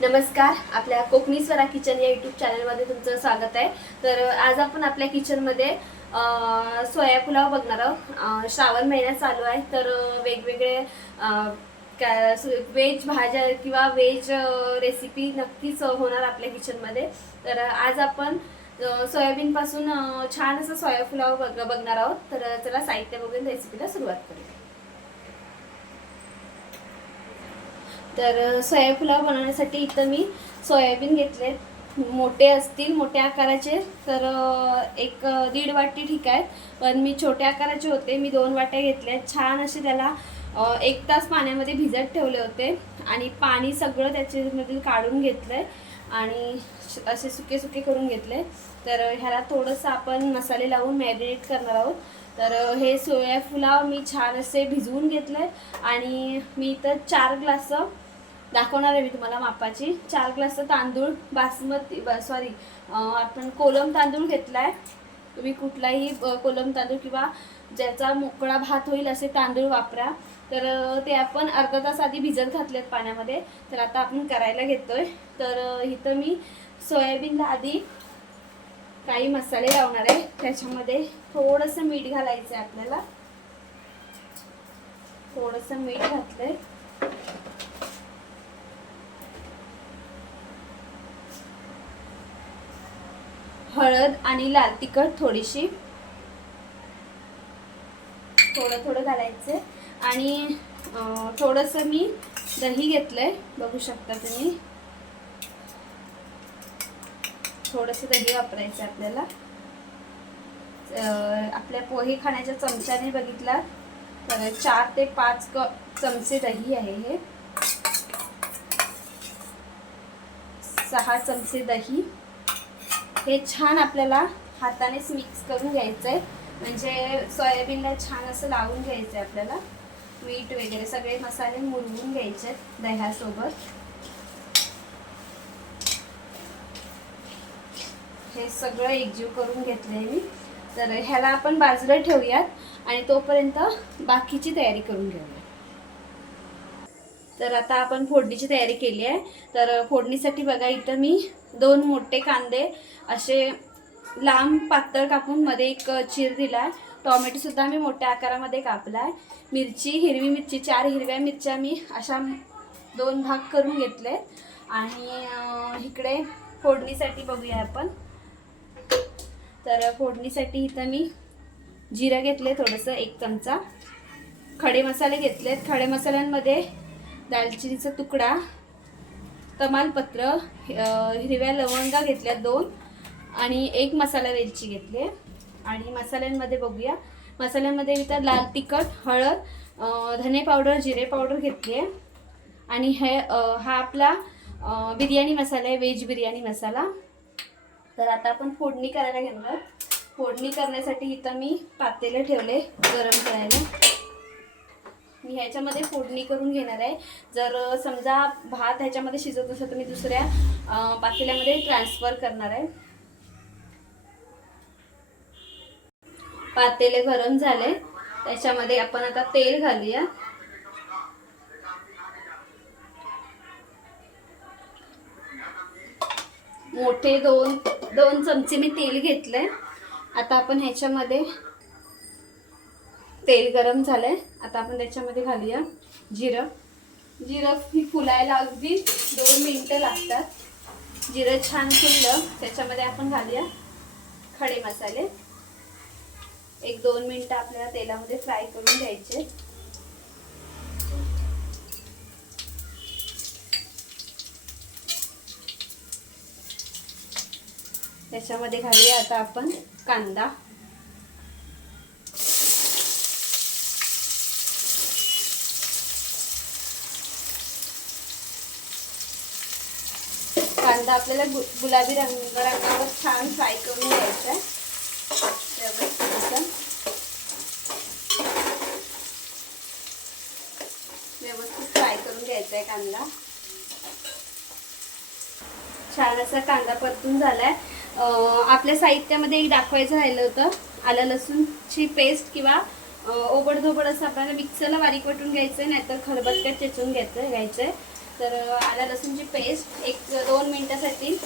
नमस्कार आपल्या कोकणी स्वरा किचन या युट्यूब चॅनलमध्ये तुमचं स्वागत आहे. तर आज आपण आपल्या किचनमध्ये सोया पुलाव बघणार आहोत. श्रावण महिना चालू आहे तर वेगवेगळे अं, व्हेज भाज्या किंवा व्हेज रेसिपी नक्कीच होणार आपल्या किचनमध्ये तर आज आपण सोयाबीनपासून छान असं सोया पुलाव बघ बघणार आहोत. तर चला साहित्य बघून रेसिपीला सुरुवात करूया. तर सोया पुलाव बनवण्यासाठी इथं मी सोयाबीन घेतले मोठे असतील मोठ्या आकाराचे तर एक दीड वाटी ठीक आहे पण मी छोट्या आकाराचे होते मी दोन वाट्या घेतल्या छान असे त्याला एक तास पाण्यामध्ये भिजत ठेवले होते. आणि पाणी सगळं त्याच्यामधील काढून घेतलंय. आणि असे सुके सुके करून घेतले. तर ह्याला थोडंसं आपण मसाले लावून मॅरिनेट करणार आहोत. तर हे सोया फुलाव मी छान असे भिजवून घेतले आणि मी इथं चार ग्लास दाखवणार आहे मी तुम्हाला मापाची. चार ग्लास तांदूळ बासमती सॉरी आपण कोलम तांदूळ घेतलाय. तुम्ही कुठलाही कोलम तांदूळ किंवा ज्याचा मोकळा भात होईल असे तांदूळ वापरा. तर ते आपण अर्धा तास आधी भिजत घातलेत पाण्यामध्ये. तर आता आपण करायला घेतोय. तर इथं मी सोयाबीनला आधी काही मसाले लावणार आहे. त्याच्यामध्ये थोडंसं मीठ घालायचं आहे आपल्याला. थोडंसं मीठ घातलंय. हळद आणि लाल तिखट थोडीशी. थोडं थोडं घालायचं. आणि थोडंसं मी दही घेतलंय. बघू शकता तुम्ही. थोडंसं दही वापरायचं आहे आपल्याला. आपल्या पोहे खाण्याच्या चमच्याने बघितला तर चार ते पाच क चमचे दही आहे हे. सहा चमचे दही. हे छान आपल्याला हातानेच मिक्स करून घ्यायचं आहे म्हणजे सोयाबीनला छान असं लावून घ्यायचं आहे आपल्याला. मीठ वगैरे सगळे मसाले मुरवून घ्यायचे आहेत दह्यासोबत. हे सगळं एकजीव करून घेतलंय मी. तर ह्याला आपण बाजूला ठेवूयात आणि तोपर्यंत बाकीची तयारी करून घेऊया. तर आता आपण फोडणीची तयारी केली आहे. तर फोडणीसाठी बघा इथं मी दोन मोठे कांदे असे लांब पातळ कापून मध्ये एक चीर दिला आहे टॉमॅटोसुद्धा मी मोठ्या आकारामध्ये कापला आहे मिरची हिरवी मिरची चार हिरव्या मिरच्या मी अशा दोन भाग करून घेतले. आणि इकडे फोडणीसाठी बघूया आपण. तर फोडणीसाठी इथं मी जिरं घेतले थोडंसं एक चमचा. खडे मसाले घेतलेत. खडे मसाल्यांमध्ये दालचिनीचा तुकडा तमालपत्र हिरव्या लवंगा घेतल्या दोन आणि एक मसाला वेलची घेतली आणि मसाल्यांमध्ये बघूया. मसाल्यांमध्ये इथं लाल तिखट हळद धने पावडर जिरे पावडर घेतली आहे. आणि हे हा आपला बिर्याणी मसाला आहे व्हेज बिर्याणी मसाला. तर आता आपण फोडणी करायला घेणार फोडणी करण्यासाठी इथं मी पातेलं ठेवले गरम करायला. मी ह्याच्यामध्ये फोडणी करून घेणार आहे. जर समजा भात ह्याच्यामध्ये शिजत असेल तर मी दुसऱ्या पातेल्यामध्ये ट्रान्सफर करणार आहे. पातेले गरम झाले. त्याच्यामध्ये आपण आता तेल घालूया. मोठे दोन दोन चमचे मी तेल घेतलंय. आता आपण ह्याच्यामध्ये तेल गरम झालंय. आता आपण त्याच्यामध्ये घालूया जिरं. जिरं ही फुलायला अगदी दोन मिनटं लागतात. जिरं छान फुललं त्याच्यामध्ये आपण घालूया खडे मसाले. एक दोन मिनटं आपल्याला तेलामध्ये फ्राय करून घ्यायचे. त्याच्यामध्ये घालूया आता आपण कांदा. कांदा आपल्याला गु गुलाबी रंग रंगावर छान फ्राय करून घ्यायचा आहे व्यवस्थित व्यवस्थित फ्राय करून घ्यायचा आहे कांदा. छान असा कांदा परतून झालाय. आपल्या साहित्यामध्ये एक दाखवायचं राहिलं होतं. आलं लसूणची पेस्ट किंवा ओबडधोबड असं आपल्याला मिक्सरला बारीक वाटून घ्यायचं आहे नाहीतर खरबत्त्यात चेचून घ्यायचं घ्यायचं आहे तर आला लसूणची पेस्ट एक दोन मिनटासाठी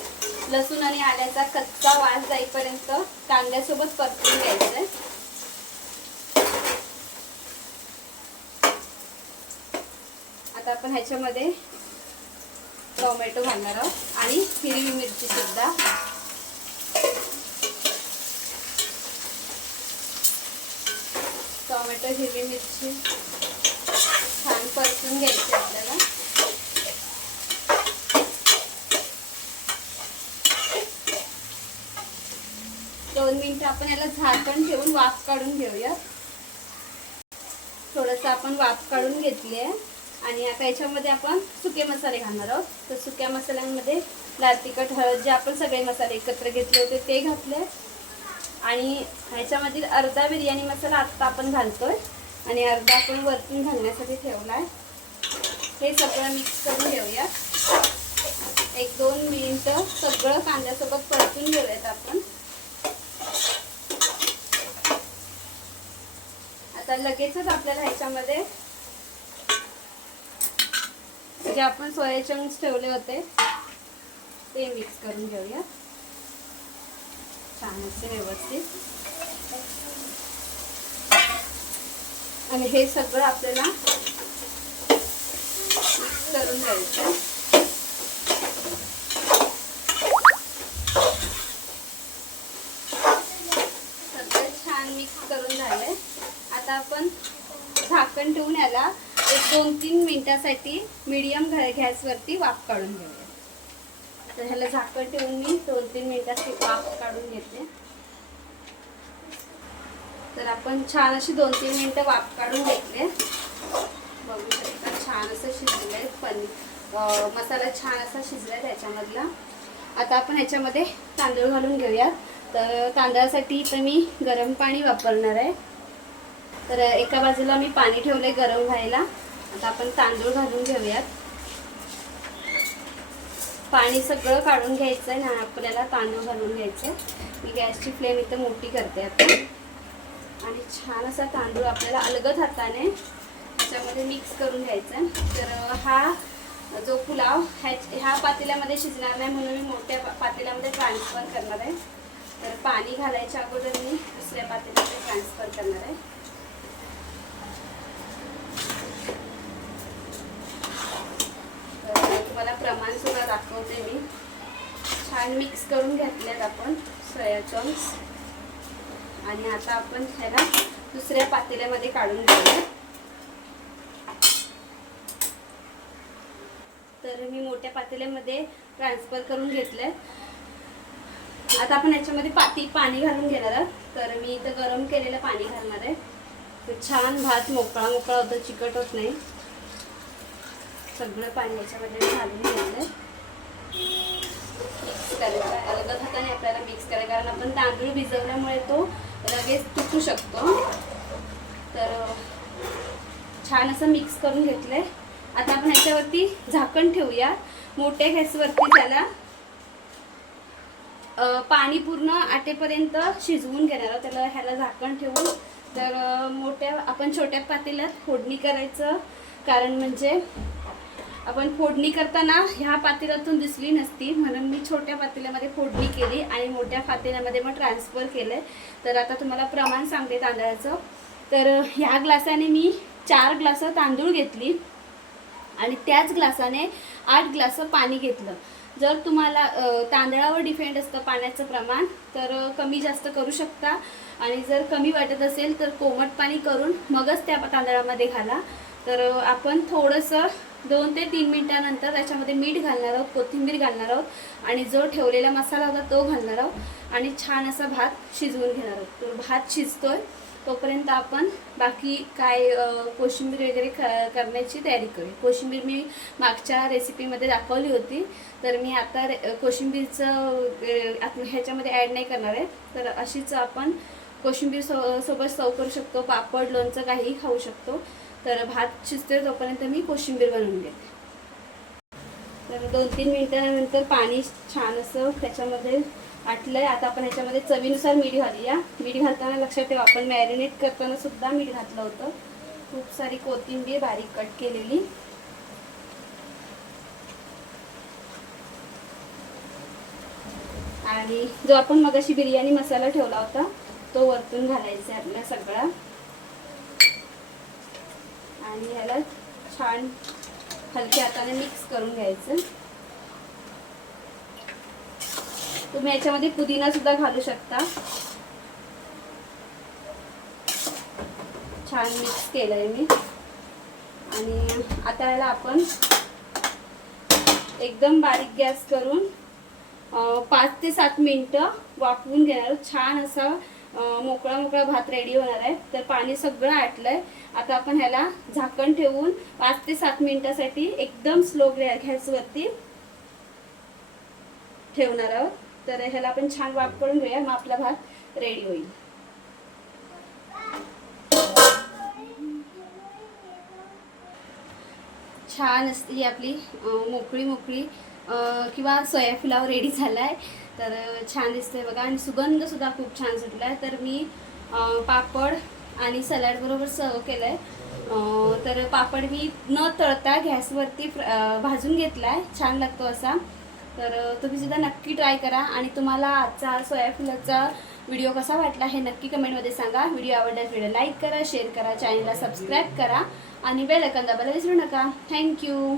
लसूण आणि आल्याचा कच्चा वास जाईपर्यंत कांद्यासोबत परतून घ्यायचं आहे. आता आपण ह्याच्यामध्ये टोमॅटो घालणार आहोत आणि हिरवी मिरची सुद्धा. टोमॅटो हिरवी मिरची छान परतून घ्यायची आपल्याला दोन मिनिटं आपण याला झाकण ठेवून वाफ काढून घेऊया थोडंसं आपण वाफ काढून घेतली आहे. आणि आता याच्यामध्ये आपण सुके मसाले घालणार आहोत. तर सुक्या मसाल्यांमध्ये लाल तिखट हळद जे आपण सगळे मसाले एकत्र घेतले होते ते घातले. आणि ह्याच्यामधील अर्धा बिर्याणी मसाला आत्ता आपण घालतोय. आणि अर्धा आपण वरतून घालण्यासाठी ठेवला आहे. हे सगळं मिक्स करून घेऊया एक दोन मिनिटं सगळं कांद्यासोबत परतून घेऊयात आपण. आता लगेचच आपल्याला ह्याच्यामध्ये जे आपण सोया चंक्स ठेवले होते ते मिक्स करून घेऊया. छान असे व्यवस्थित. आणि हे सगळं आपल्याला करून घ्यायचं सगळं छान मिक्स करून झालंय आता आपण झाकण ठेवून याला एक दोन तीन मिनटासाठी मीडियम गॅसवरती वाफ काढून घेऊया. तर ह्याला झाकण ठेवून मी दोन तीन मिनटाची वाफ काढून घेते. तर आपण छान अशी दोन तीन मिनटं वाफ काढून घेतले. बघू शकता छान असं शिजलंय. पनीर पण मसाला छान असा शिजलाय त्याच्यामधला. आता आपण ह्याच्यामध्ये तांदूळ घालून घेऊयात. तर तांदळासाठी इथं मी गरम पाणी वापरणार आहे. तर एका बाजूला मी पाणी ठेवलंय गरम व्हायला. आता आपण तांदूळ घालून घेऊयात. पाणी सगळं काढून घ्यायचं आहे ना आपल्याला तांदूळ घालून घ्यायचं. मी गॅसची फ्लेम इथं मोठी करते आता. आणि छान असा तांदूळ आपल्याला अलगद हाताने त्याच्यामध्ये मिक्स करून घ्यायचा. आहे. तर हा जो पुलाव ह्या ह्या पातेल्यामध्ये शिजणार नाही म्हणून मी मोठ्या पातेल्यामध्ये ट्रान्सफर करणार आहे. तर पाणी घालायच्या अगोदर मी दुसऱ्या पातेल्यामध्ये ट्रान्सफर करणार आहे तर तुम्हाला प्रमाण सुद्धा दाखवते मी. छान मिक्स करून घेतल्यात आपण सोया चॉन्स आणि आता आपण ह्याला दुसऱ्या पातेल्यामध्ये काढून घेऊया. तर मी मोठ्या पातेल्यामध्ये ट्रान्सफर करून घेतलंय. आता आपण याच्यामध्ये पाती पाणी घालून घेणार आहोत. तर मी इथं गरम केलेलं पाणी घालणार आहे. छान भात मोकळा मोकळा होतो चिकट होत नाही. सगळं पाणी याच्यामध्ये घालून घ्यायचं. मिक्स करायचा. अलगद हाताने आपल्याला मिक्स करायचं. कारण आपण तांदूळ भिजवल्यामुळे तो लगेच तुटू शकतो. तर छान असं मिक्स करून घेतलंय. आता आपण ह्याच्यावरती झाकण ठेवूया. मोठ्या गॅसवरती त्याला पाणी पूर्ण आटेपर्यंत शिजवून घेणार आहोत. त्याला ह्याला झाकण ठेवून. तर मोठ्या आपण छोट्या पातेल्यात फोडणी करायचं. कारण म्हणजे आपण फोडणी करताना ह्या पातेल्यातून दिसली नसती. म्हणून मी छोट्या पातेल्यामध्ये फोडणी केली आणि मोठ्या पातेल्यामध्ये मग ट्रान्सफर केलं तर आता तुम्हाला प्रमाण सांगते तांदळाचं. तर ह्या ग्लासाने मी चार ग्लासं तांदूळ घेतली आणि त्याच ग्लासाने आठ ग्लासं पाणी घेतलं. जर तुम्हाला तांदळावर डिपेंड असतं पाण्याचं प्रमाण तर कमी जास्त करू शकता. आणि जर कमी वाटत असेल तर कोमट पाणी करून मगच त्या तांदळामध्ये घाला. तर आपण थोडंसं दोन ते तीन मिनटानंतर त्याच्यामध्ये मीठ घालणार आहोत कोथिंबीर घालणार आहोत आणि जो ठेवलेला मसाला होता तो घालणार आहोत आणि छान असा भात शिजवून घेणार आहोत. तर भात शिजतोय तोपर्यंत आपण बाकी काय कोशिंबीर वगैरे क करण्याची तयारी करू कोशिंबीर मी मागच्या रेसिपीमध्ये दाखवली होती तर मी आता रे कोशिंबीरचं अ, ह्याच्यामध्ये ॲड नाही करणार आहे. तर अशीच आपण कोशिंबीर सो सोबत सर्व करू शकतो पापड लोणचं काहीही खाऊ शकतो. तर भात शिजते तोपर्यंत मी कोशिंबीर बनवून घेते. तर दोन तीन मिनिटानंतर पाणी छान असं त्याच्यामध्ये आटलं आहे आता आपण ह्याच्यामध्ये चवीनुसार मीठ घालूया. मीठ घालताना लक्षात ठेवा आपण मॅरिनेट करताना सुद्धा मीठ घातलं होतं. खूप सारी कोथिंबीर बारीक कट केलेली. आणि जो आपण मगाशी बिर्याणी मसाला ठेवला होता तो वरतून घालायचा आहे आपला सगळा. आणि ह्याला छान हलक्या हाताने मिक्स करून घ्यायचं. तुम्ही याच्यामध्ये पुदिना सुद्धा घालू शकता. छान मिक्स केलंय मी. आणि आता याला आपण एकदम बारीक गॅस करून पाच ते सात मिनटं वाफवून घेणार छान असा मोकळा मोकळा भात रेडी होणार आहे. तर पाणी सगळं आटलंय. आता आपण ह्याला झाकण ठेवून पाच ते सात मिनिटासाठी एकदम स्लो गॅसवरती ठेवणार आहोत. तर ह्याला आपण छान वाफ करून घेऊया. मग आपला भात रेडी होईल. छान असते ही आपली मोकळी मोकळी किंवा सोया रेडी झाला आहे तर छान दिसते बघा. आणि सुगंधसुद्धा खूप छान सुटला आहे तर मी पापड आणि सलाडबरोबर सर्व केलं आहे तर पापड मी न तळता गॅसवरती भाजून घेतला आहे छान लागतो असा. तर तुम्ही सुद्धा नक्की ट्राय करा. आणि तुम्हाला आजचा सोयाफुलाचा व्हिडिओ कसा वाटला हे नक्की कमेंटमध्ये सांगा. व्हिडिओ आवडल्यास व्हिडिओ लाईक करा शेअर करा चॅनलला सबस्क्राईब करा. आणि बेल आयकॉन दाबायला विसरू नका. थँक्यू.